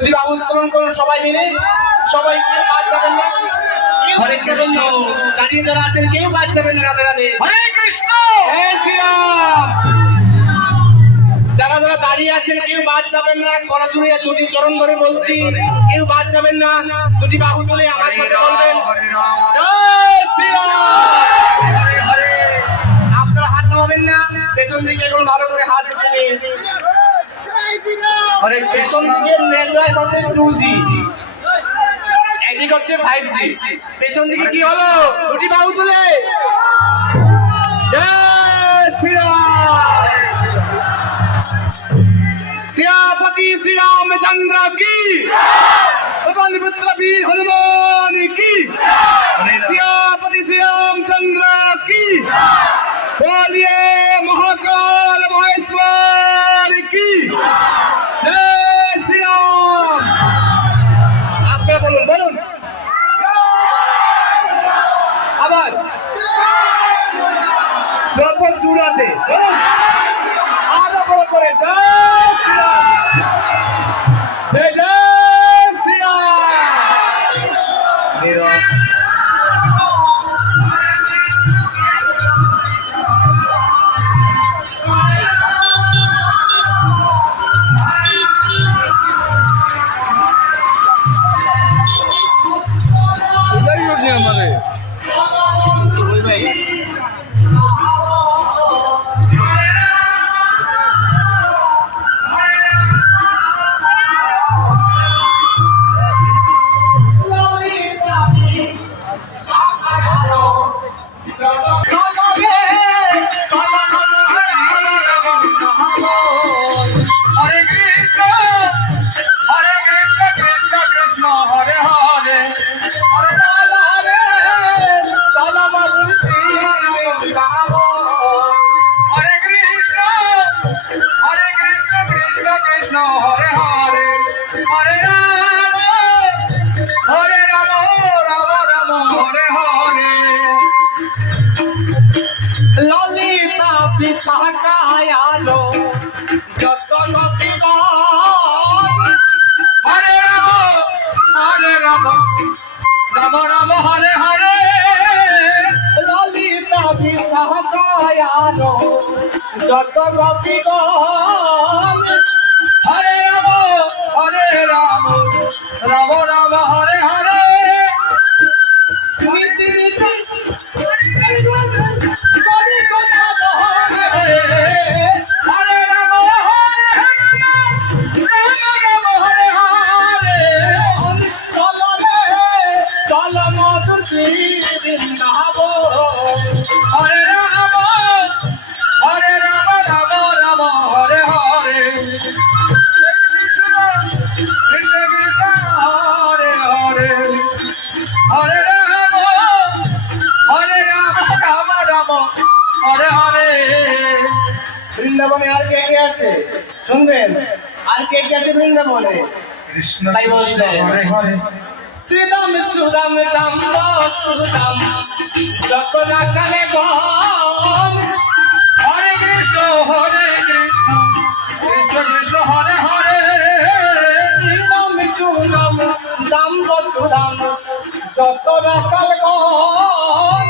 যদি বাবু উত্তোলন করুন সবাই মিলে সবাই বাদ যাবেন না। হরে কৃষ্ণ। দাঁড়িয়ে যারা আছেন কেউ বাদ যাবেন না রাধে রাধে। হরে কৃষ্ণ। হে শ্রীরাম। যারা যারা দাঁড়িয়ে আছেন কেউ বাদ যাবেন না। করা জুড়ে দুটি চরণ ধরে বলছি কেউ বাদ যাবেন না। দুটি বাহু তুলে আমার সাথে বলবেন জয় শ্রীরাম। আপনারা হাত নামাবেন না। পেছন দিকে এখন ভালো করে হাত দিয়ে মানে পেছন দিকে নেটওয়ার্ক হচ্ছে টু জি এদিক হচ্ছে ফাইভ জি পেছন দিকে কি হলো দুটি বাহু তুলে শ্রীরাম শ্রীরামচন্দ্র কি সহকায়ালো যত হরে রাম হরে রাম রাম রাম, হরে হরে। ললিতাপ সহকায়ালো যত হরে রাম হরে রাম রাম রাম, হরে হরে। বৃন্দাবনে আর কে কে আছে? শুনবেন? আর কে কে আছে বৃন্দাবনে? কৃষ্ণ তাই বলছে। শ্রীরাম সুরাম রাম সুরাম যখন কানে গম হরে কৃষ্ণ হরে কৃষ্ণ কৃষ্ণ কৃষ্ণ হরে হরে। শ্রীরাম সুরাম রাম সুরাম যখন কাল গম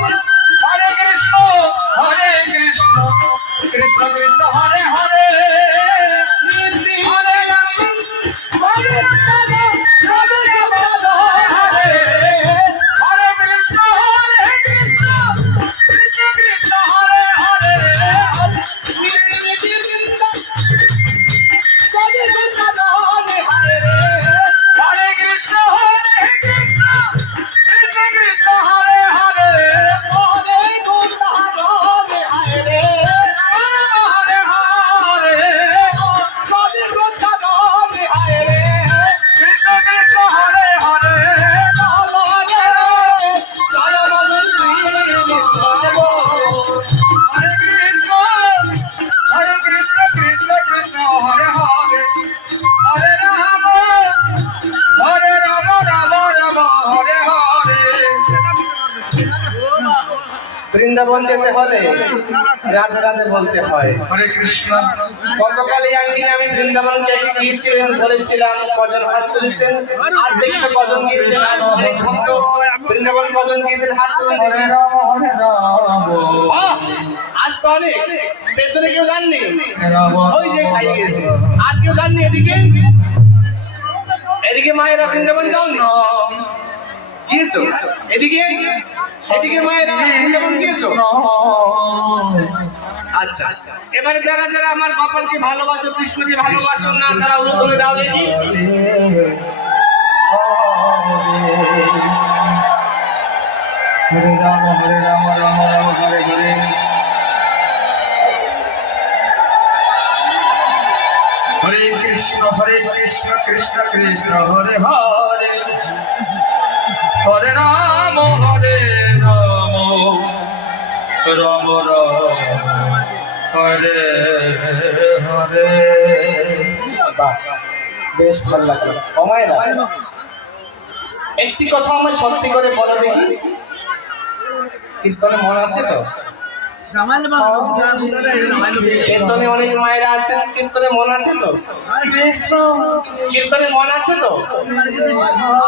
বৃন্দাবন যেতে হলে রাধে রাধে বলতে হয়। হরে কৃষ্ণ। গতকাল একদিন আমি বৃন্দাবন থেকে গিয়েছিলেন বলেছিলাম কজন হাত তুলেছেন আর দেখতে কজন গিয়েছেন আর অনেক ভক্ত বৃন্দাবন কজন গিয়েছেন হাত তুলে হরে রাম হরে রাম। আজ তো অনেক। পেছনে কেউ জাননি রাম ওই যে খাই গেছে। আর কেউ জাননি এদিকে? এদিকে মায়েরা বৃন্দাবন যাওনি? এদিকে? এদিকে গিয়েছো আচ্ছা এবারে যারা যারা আমার কপালকে ভালোবাসো, কৃষ্ণকে ভালোবাসো না, তারা উলুধনে দাও দেখি। হরে রাম হরে রাম রাম রাম, হরে হরে। হরে কৃষ্ণ হরে কৃষ্ণ কৃষ্ণ কৃষ্ণ, হরে হরে। হরে রাম হরে রাম। রাম রাম। হরে হরে। বেশ ভালো লাগল। অমায়রা একটি কথা আমার সত্যি করে বলো দেখি। কীর্তনে মন আছে তো? পেছনে অনেক মায়েরা আছেন কীর্তনে মন আছে তো? কীর্তনে মন আছে তো?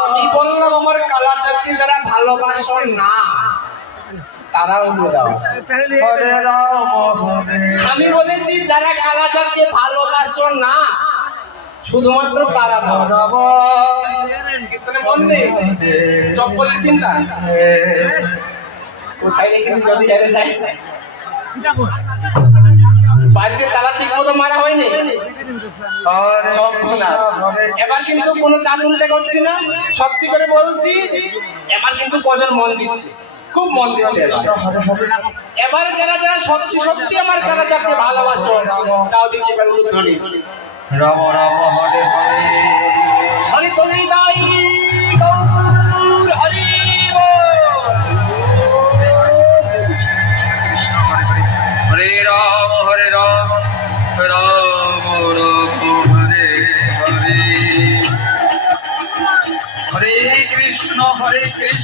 আমি বললাম আমার কালাচারকে যারা ভালোবাসো না তারাও দিয়ে দাও। হরে রাম হরে আমি বলেছি যারা কালাচারকে ভালোবাসো না শুধুমাত্র তারা দাও কীর্তনে মন নেই চপ্পলের চিন্তা? কোথায় রেখেছি যদি হেরে বাড়িতে তালা ঠিক মতো মারা হয়নি? এবার কিন্তু কোনো চাল উল্টে করছি না। সত্যি করে বলছি, এবার কিন্তু কজন মন দিচ্ছে? খুব মন দিচ্ছে এবার। যারা যারা সত্যি সত্যি আমার কালাচারকে ভালোবাসো, তাও দেখি এবার উলুধ্বনি রাম রাম হরে হরি।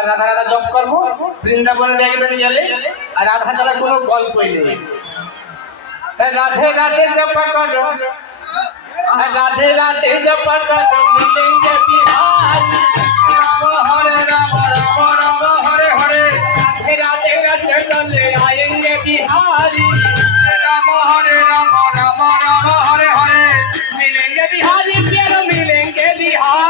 বারবার রাধা রাধা জপ করব। বৃন্দাবন দেখবেন গেলে আর রাধা ছাড়া কোনো গল্পই নেই। রাধে রাধে জপ করো। রাধে রাধে জপ হরে রাম রাম রাম, হরে হরে। বিহারি। রাম হরে মিলেঙ্গে বিহারি মিলেঙ্গে বিহার।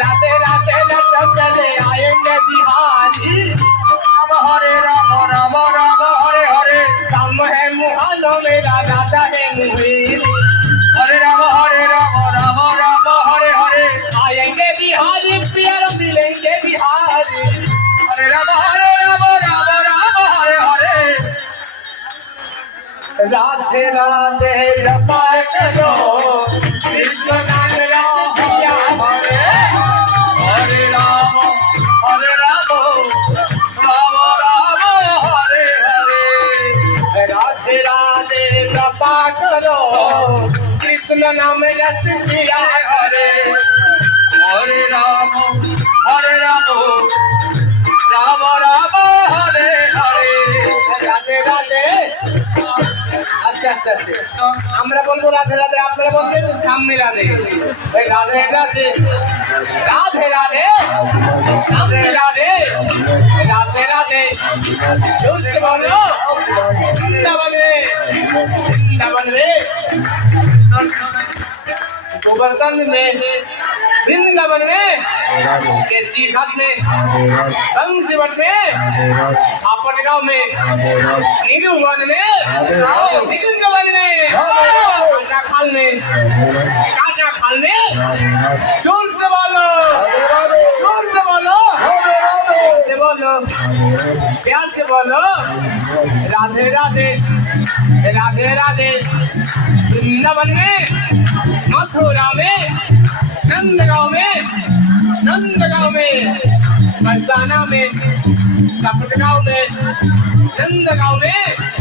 রাতে রাতে লটক চলে আয়েঙ্গে বিহারি রাম হরে রাম রাম রাম হরে হরে রাম হে মুহাল মেরা রাধা হে মুহির হরে রাম হরে রাম রাম রাম, হরে হরে আয়েঙ্গে বিহারি পিয়ার মিলেঙ্গে বিহারি হরে রাম হরে রাম রাম রাধে রাধে রপায় করো। কৃষ্ণ নামে গেছে হরে। হরে রাম হরে রাম। রাম রাম, হরে হরে। রাধে রাধে। আচ্ছা আচ্ছা আচ্ছা আমরা বলব রাধে রাধে, আপনারা বলবেন সামনে রাধে ওই রাধে রাধে। রাধে রাধে। রাধে রাধে। রাধে রাধে। বলো। বৃন্দাবনে। বৃন্দাবনে। गोवर्धन में वृंदावन में केसी घाट में बंसीवट में आपट गाँव में नीलूवन में नीलूवन में काटा खाल में काटा खाल में ज़ोर से बोलो ज़ोर से बोलो से बोलो प्यार से बोलो राधे राधे राधे राधे। वृंदावन में मथुरा में नंदगांव में नंदगांव में बरसाना में कपटगांव में नंदगांव में।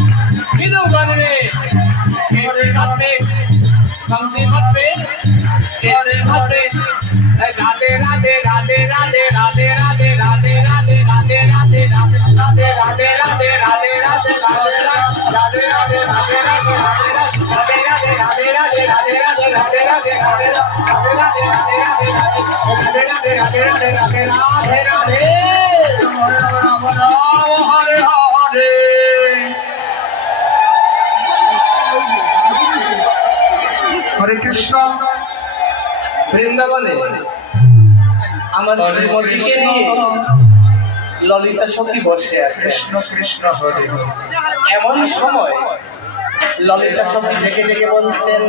হরে কৃষ্ণ। বৃন্দাবনে আমার শ্রীমতীকে নিয়ে ললিতা সখী বসে আছে। কৃষ্ণ কৃষ্ণ হরে এমন সময় ললিতা সখী ডেকে ডেকে বলছেন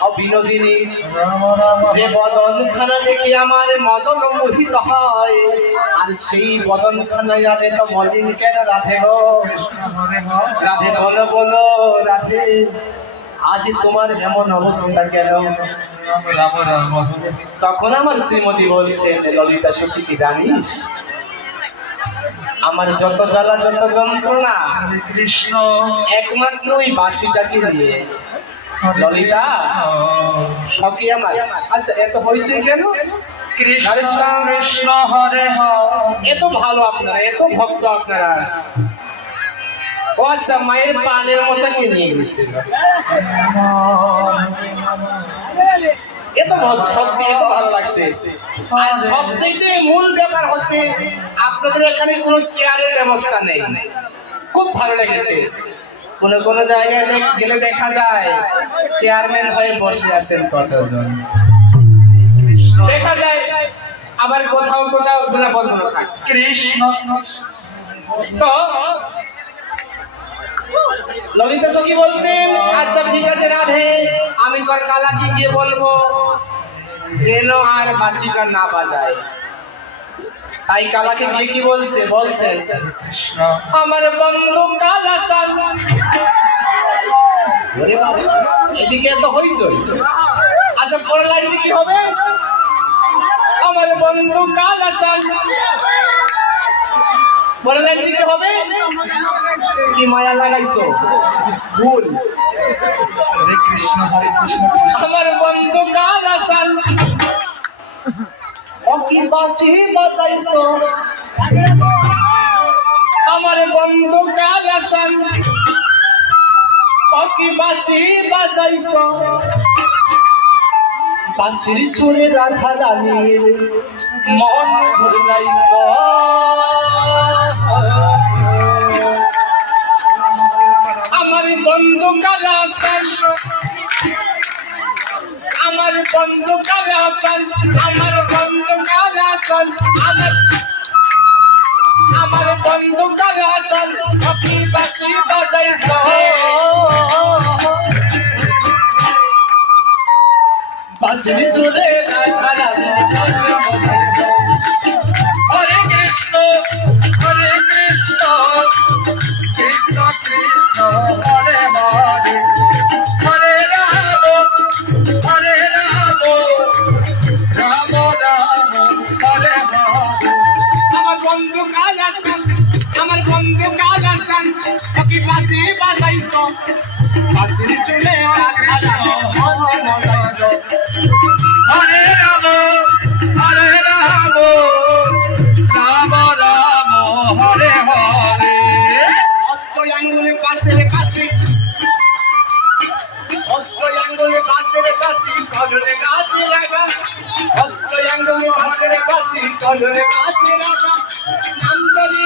অবিনোদিনী রাম যে বদন খানা দেখে আমার মদন মোহিত হয় আর সেই বদন খানায় আছে তো মলিন কেন রাধে গো? রাধে বলো বলো রাধে আজ তোমার এমন অবস্থা কেন? তখন আমার শ্রীমতী বলছেন ললিতা সখী কি জানিস? আমার যত জ্বালা যত যন্ত্রণা কৃষ্ণ। একমাত্র ওই বাঁশিটাকে নিয়ে ললিতা? সখী আমার? আচ্ছা এত হয়েছে কেন? কৃষ্ণ কৃষ্ণ হরে এত ভালো আপনারা এত ভক্ত আপনারা। ও আচ্ছা মায়ের পানের মশাকে নিয়ে গেছিল এত সত্যি এত ভালো লাগছে। আর সবচেয়ে মূল ব্যাপার হচ্ছে আপনাদের এখানে কোনো চেয়ারের ব্যবস্থা নেই। খুব ভালো লেগেছে। কোন কোন জায়গায় গেলে দেখা যায় চেয়ারম্যান হয়ে বসে আছেন কতজন। দেখা যায়, আবার কোথাও কোথাও গুণাবদ্ধ থাকে। কৃষ্ণ। ললিতা সখী বলছেন আচ্ছা ঠিক আছে, রাধে, আমি তোর কালাকে গিয়ে বলব, যেন আর বাসিটা না বাজায়। তাই কালাকে গিয়ে কি বলছে বলছে আমার বন্ধু কালা এদিকে তো হইছই আচ্ছা পরের লাইনে কি হবে? আমার বন্ধু কালা পরের লাইনে কি হবে? কি মায়া লাগাইছো? ভুল। হরে কৃষ্ণ হরে কৃষ্ণ আমার বন্ধু কালা কি বাঁশি বাজাইছো। আমার বন্ধু কালা ও কি বাঁশি বাজাইছো। বাঁশির সুরে রাধা রানীর মন ভুলাইছো। আমার বন্ধু কালা সাজ আমার বন্ধু কালা সাল আমার বন্দুকের আসল আপনি বাঁশি বাজাইছ বাঁশির সুরে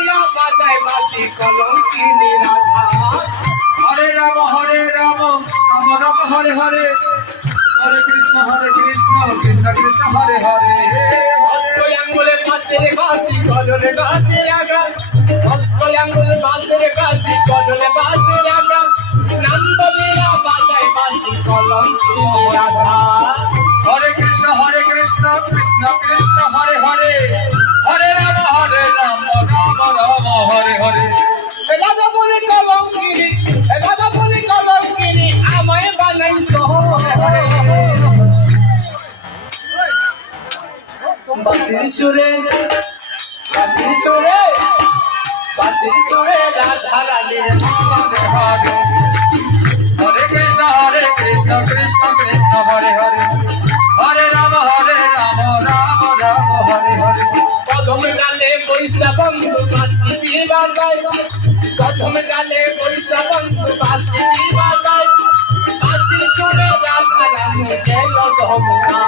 লাগা বাজায় বাজি কলম চিনি রাধা হরে রাম হরে রাম রাম রাম হরে হরে হরে কৃষ্ণ হরে কৃষ্ণ কৃষ্ণ কৃষ্ণ হরে হরে অস্ত্র আঙ্গুলে পাশের কাছে কদলে কাছে লাগা অস্ত্র আঙ্গুলে কদলে কাছে লাগা নাম বাজায় বাজি কলম চিনি রাধা বাসির সুরে বাসির সুরে বাসির সুরে রাধা রানীর হরে হরে হরে কৃষ্ণ হরে কৃষ্ণ কৃষ্ণ কৃষ্ণ, হরে হরে। হরে রাম হরে রাম রাম রাম, হরে হরে। প্রথম গালে বৈশা বন্ধু বাসি দিয়ে বাজায়। প্রথম গালে বৈশা বন্ধু বাসি দিয়ে বাজায়। বাসির সুরে রাধা রানী গেল ধমকায়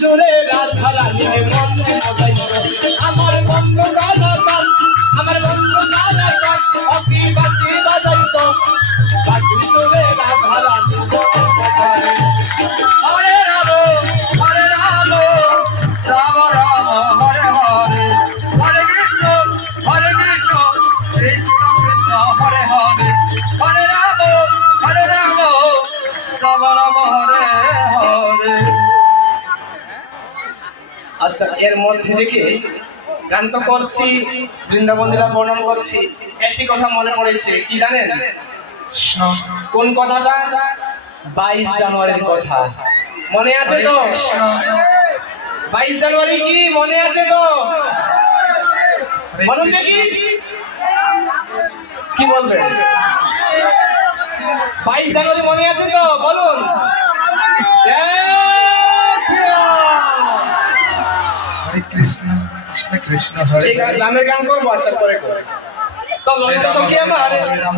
সুরে রাধা মন্ত্রে মজাইছো আমার বন্ধু গান আমার বন্ধু আচ্ছা এর মধ্যে থেকে গান তো করছি বৃন্দাবন জেলা বর্ণন করছি। একটি কথা মনে পড়েছে কি জানেন? কোন কথাটা? বাইশ জানুয়ারির কথা। মনে আছে তো? বাইশ জানুয়ারি কি? মনে আছে তো? বলুন দেখি। কি বলবেন? বাইশ জানুয়ারি মনে আছে তো? বলুন জয় শ্রীরাম। হরে কৃষ্ণ কৃষ্ণ কৃষ্ণ হরে সেই গান- করব আচ্ছা পরে তো ললিত সখী আমার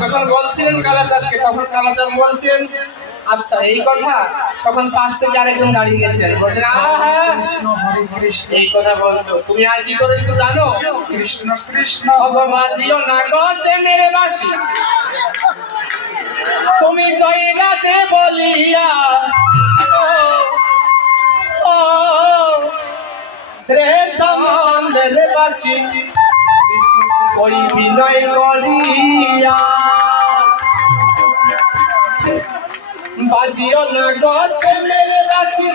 যখন বলছিলেন কালাচাঁদকে তখন কালাচাঁদ বলছেন আচ্ছা এই কথা তখন পাশ থেকে আরেকজন দাঁড়িয়ে গেছেন। বলছেন এই কথা বলছো। তুমি আর কি করেছ জানো? কৃষ্ণ কৃষ্ণ। ভগবাজিও না গসে মেরে বাসি। তুমি জয়গাতে বলিয়া ও, ও রে সমান্দের বাসি ওই বিনয় করিয়া। বাজিও না গসে মেরে বাসি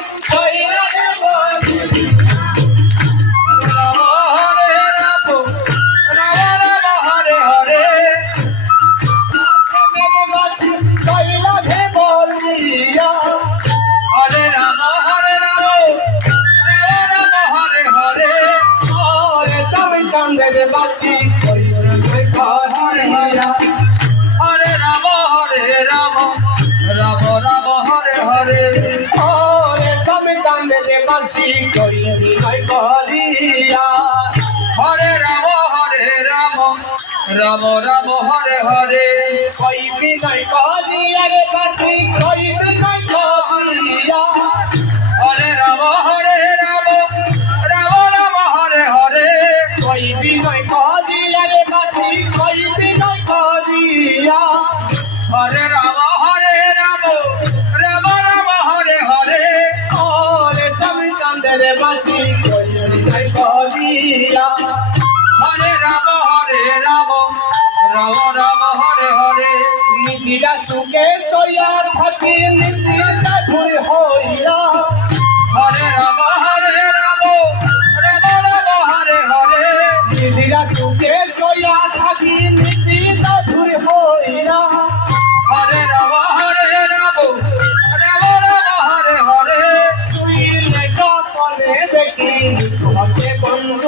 I'm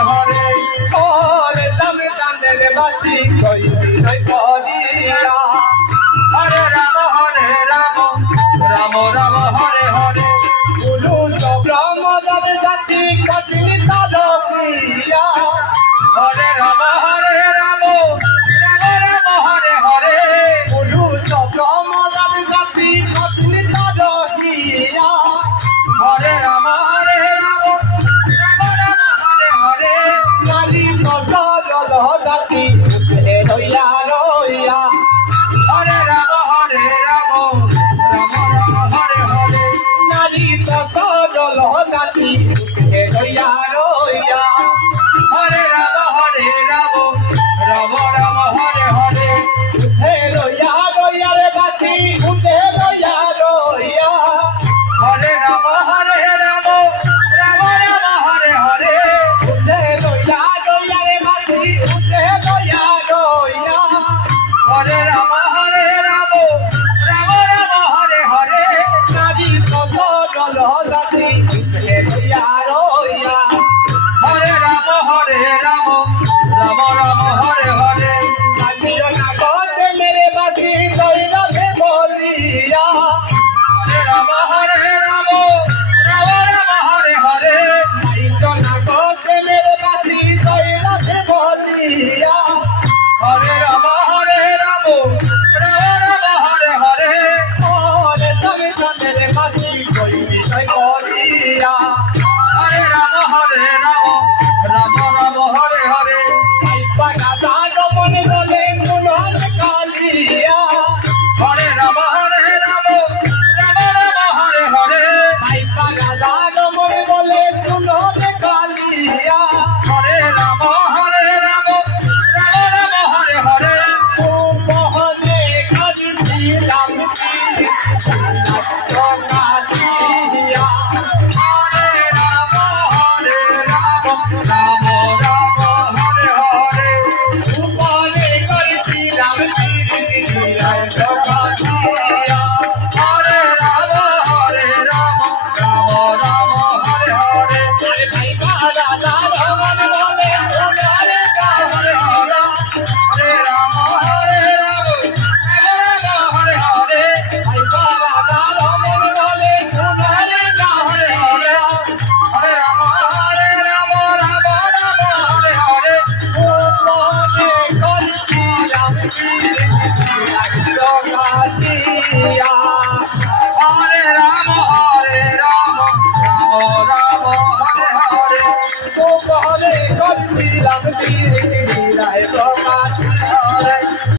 হরে হরে সামনে চাঁদের বাসি কই বিনয় করিয়া